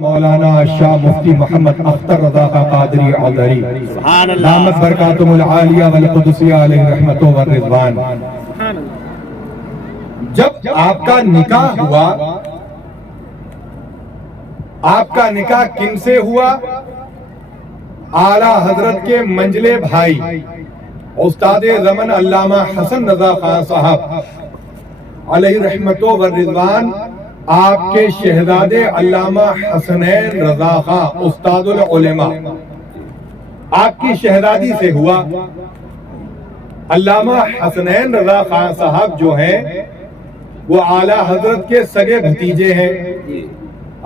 مولانا شاہ مفتی محمد اختر رضا قادری عذری دامت برکاتہم العالیہ والقدسیہ علیہ رحمت و رضوان. جب آپ کا نکاح ہوا، آپ کا نکاح کن سے ہوا؟ اعلیٰ حضرت کے منجلے بھائی استاد زمن علامہ حسن رضا خان صاحب علیہ رحمت و رضوان، آپ کے شہزادے علامہ حسنین رضا خان استاد العلماء، آپ کی شہزادی سے ہوا. علامہ حسنین رضا خان صاحب جو ہیں وہ اعلیٰ حضرت کے سگے بھتیجے ہیں،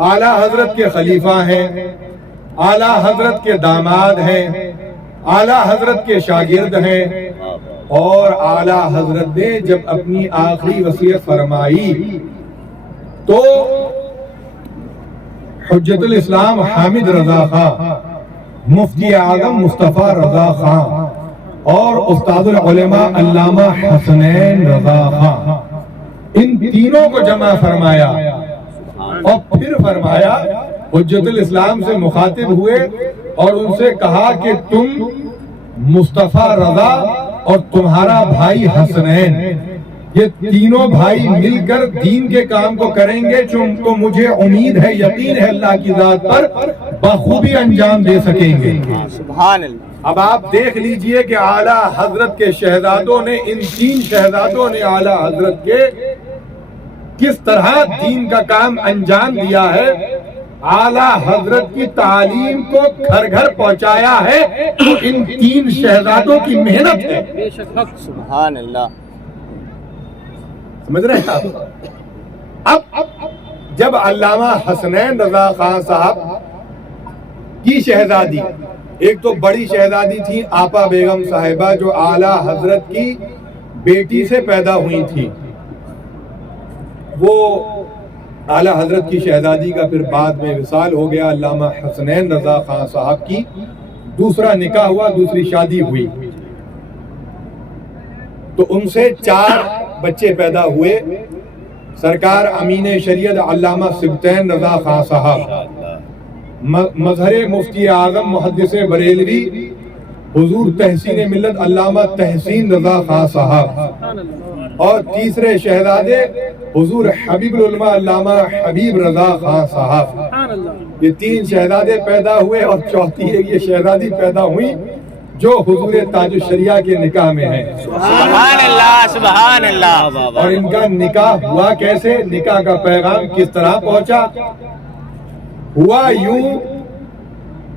اعلیٰ حضرت کے خلیفہ ہیں، اعلیٰ حضرت کے داماد ہیں، اعلیٰ حضرت کے شاگرد ہیں. اور اعلیٰ حضرت نے جب اپنی آخری وصیت فرمائی تو حجت الاسلام حامد رضا خان، مفتی اعظم مصطفیٰ رضا خان اور استاد العلماء علامہ حسنین رضا خان، ان تینوں کو جمع فرمایا اور پھر فرمایا، حجت الاسلام سے مخاطب ہوئے اور ان سے کہا کہ تم مصطفیٰ رضا اور تمہارا بھائی حسنین، یہ تینوں بھائی مل کر دین کے کام کو کریں گے جو تو مجھے امید ہے، یقین ہے اللہ کی ذات پر بخوبی انجام دے سکیں گے. سبحان اللہ. اب آپ دیکھ لیجئے کہ اعلیٰ حضرت کے شہزادوں نے، ان تین شہزادوں نے اعلیٰ حضرت کے کس طرح دین کا کام انجام دیا ہے. اعلیٰ حضرت کی تعلیم کو گھر گھر پہنچایا ہے تو ان تین شہزادوں کی محنت ہے. بے شک حق. سبحان اللہ. سمجھ رہے ہیں آپ؟ اب جب علامہ حسنین رضا خان صاحب کی شہزادی، ایک تو بڑی شہزادی تھی آپا بیگم صاحبہ جو اعلیٰ حضرت کی بیٹی سے پیدا ہوئی تھی، وہ اعلیٰ حضرت کی شہزادی کا پھر بعد میں وصال ہو گیا. علامہ حسنین رضا خان صاحب کی دوسرا نکاح ہوا، دوسری شادی ہوئی تو ان سے 4 بچے پیدا ہوئے. سرکار امین شریعت علامہ سبطین رضا خان صاحب، مظہر مفتی اعظم محدث بریلوی حضور تحسین ملت علامہ تحسین رضا خان صاحب، اور تیسرے شہزادے حضور حبیب العلماء علامہ حبیب رضا خان صاحب. یہ 3 شہزادے پیدا ہوئے اور چوتھی یہ شہزادی پیدا ہوئی جو حضور تاج الشریعہ کے نکاح میں ہے. سبحان اللہ. سبحان اللہ. اور ان کا نکاح ہوا کیسے؟ نکاح کا پیغام کس طرح پہنچا؟ ہوا یوں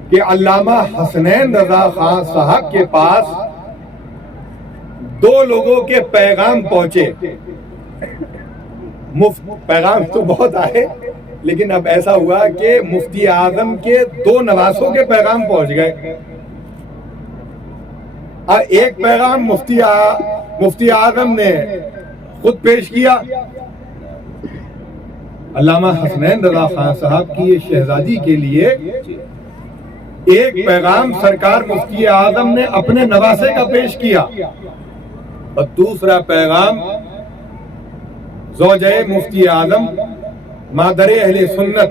کہ علامہ حسنین رضا خان صاحب کے پاس 2 لوگوں کے پیغام پہنچے. پیغام تو بہت آئے لیکن اب ایسا ہوا کہ مفتی اعظم کے 2 نواسوں کے پیغام پہنچ گئے. اور ایک پیغام مفتی اعظم نے خود پیش کیا. علامہ حسنین رضا خان صاحب کی یہ شہزادی کے لیے ایک پیغام سرکار مفتی اعظم نے اپنے نواسے کا پیش کیا، اور دوسرا پیغام زوجہ مفتی اعظم مادر اہل سنت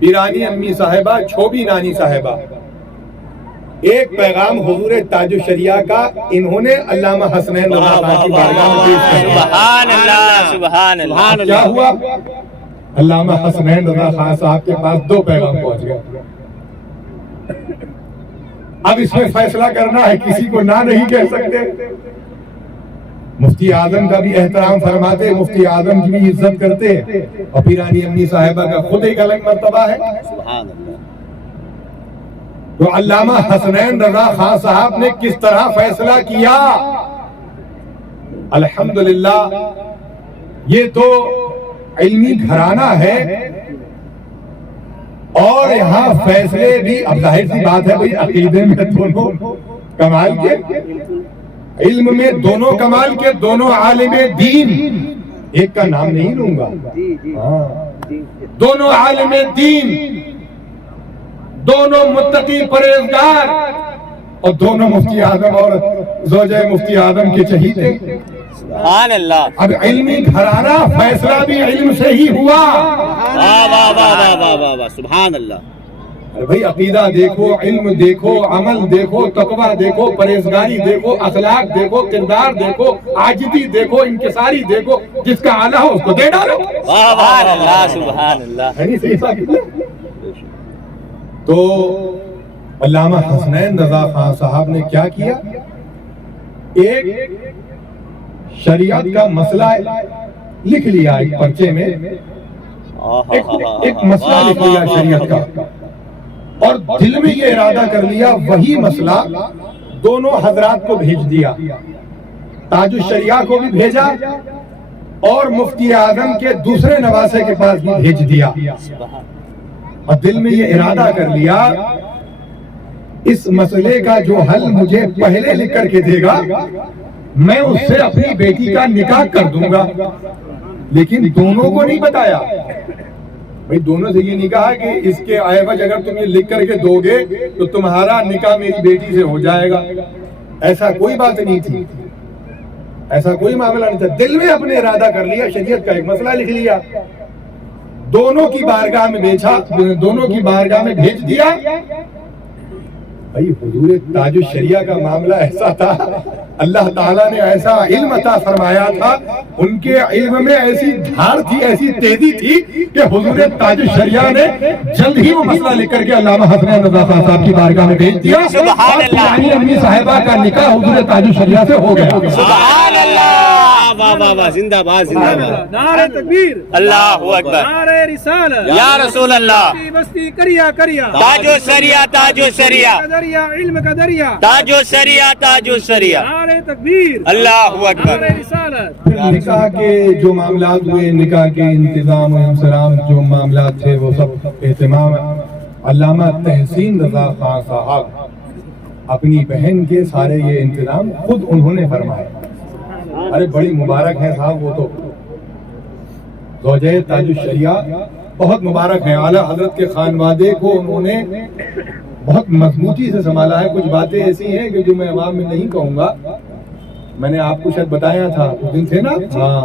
پیرانی امی صاحبہ چھوبی نانی صاحبہ، ایک پیغام حضور تاج الشریعہ کا انہوں نے علامہ حسنین رضا خان کی بارگاہ میں پیش کیا. سبحان اللہ. سبحان اللہ. کیا ہوا؟ علامہ حسنین رضا خان صاحب کے پاس 2 پیغام پہنچ گئے. اب اس میں فیصلہ کرنا ہے، کسی کو نہ نہیں کہہ سکتے. مفتی اعظم کا بھی احترام فرماتے، مفتی اعظم کی بھی عزت کرتے، اور پیرانی امی صاحبہ کا خود ایک الگ مرتبہ ہے. سبحان اللہ. تو علامہ حسنین رضا خان صاحب نے کس طرح فیصلہ کیا؟ الحمدللہ یہ تو علمی گھرانہ ہے اور یہاں فیصلے بھی، اب ظاہر سی بات ہے بھائی، عقیدے میں دونوں کمال کے، علم میں دونوں کمال کے، دونوں عالم دین، ایک کا نام نہیں لوں گا، دونوں عالم دین، دونوں متقی پرہیزگار، اور دونوں مفتی اعظم اور زوجہ مفتی اعظم کے چہیتے. سبحان اللہ اب علمی گھرانہ فیصلہ بھی علم سے ہی ہوا. واہ واہ واہ واہ واہ واہ واہ سبحان اللہ ارے بھائی عقیدہ دیکھو، علم دیکھو، عمل دیکھو، تقویٰ دیکھو، پرہیزگاری دیکھو، اخلاق دیکھو، کردار دیکھو، عاجزی دیکھو، انکساری دیکھو، جس کا اعلیٰ ہو اس کو دے ڈالو. سبحان اللہ سبحان اللہ ہے نہیں صحیح صاحب؟ تو علامہ حسنین رضا خان صاحب نے کیا کیا؟ ایک شریعت کا مسئلہ لکھ لیا ایک پرچے میں، ایک مسئلہ لکھ لیا شریعت کا، اور دل میں یہ ارادہ کر لیا وہی مسئلہ دونوں حضرات کو بھیج دیا. تاج الشریعہ کو بھی بھیجا اور مفتی اعظم کے دوسرے نواسے کے پاس بھی بھیج دیا، اور دل میں یہ ارادہ کر لیا اس مسئلے کا جو حل مجھے پہلے لکھ کر کے دے گا میں اس سے اپنی بیٹی کا نکاح کر دوں گا. لیکن دونوں کو نہیں بتایا. بھئی دونوں سے یہ نہیں کہا کہ اس کے عوض اگر تم یہ لکھ کر کے دو گے تو تمہارا نکاح میری بیٹی سے ہو جائے گا. ایسا کوئی بات نہیں تھی، ایسا کوئی معاملہ نہیں تھا. دل میں اپنے ارادہ کر لیا، شریعت کا ایک مسئلہ لکھ لیا، دونوں کی بارگاہ میں بھیجا، دونوں کی بارگاہ میں بھیج دیا. بھئی حضور تاج الشریعہ کا معاملہ ایسا تھا، اللہ تعالیٰ نے ایسا علم عطا فرمایا تھا، ان کے علم میں ایسی دھار تھی، ایسی تیزی تھی کہ حضور تاج الشریعہ نے جلد ہی وہ مسئلہ لکھ کر کے علامہ حسنین رضا خان صاحب کی بارگاہ میں بھیج دیا. سبحان اللہ. یعنی امی صاحبہ کا نکاح حضور تاج الشریعہ سے ہو گیا. سبحان اللہ واہ واہ واہ زندہ باد زندہ باد نعرہ تکبیر، اللہ اکبر نعرہ رسالت، یا رسول اللہ بستی کریا کریا، تاج الشریعہ تاج الشریعہ دریا علم کا دریا، تاج الشریعہ تاج الشریعہ نعرہ تکبیر، اللہ اکبر. نعرہ رسالت. پھر نکاح کے جو معاملات ہوئے، نکاح کے انتظام و انسلام جو معاملات تھے وہ سب اہتمام علامہ تحسین رضا خان صاحب اپنی بہن کے سارے یہ انتظام خود انہوں نے فرمائے. ارے بڑی مبارک ہے صاحب، وہ تو زوجہ تاج الشریعہ بہت مبارک ہیں. اعلیٰ حضرت کے خانوادے کو انہوں نے بہت مضبوطی سے سنبھالا ہے. کچھ باتیں ایسی ہیں کہ جو میں عوام میں نہیں کہوں گا. میں نے آپ کو شاید بتایا تھا اس دن تھے نا، ہاں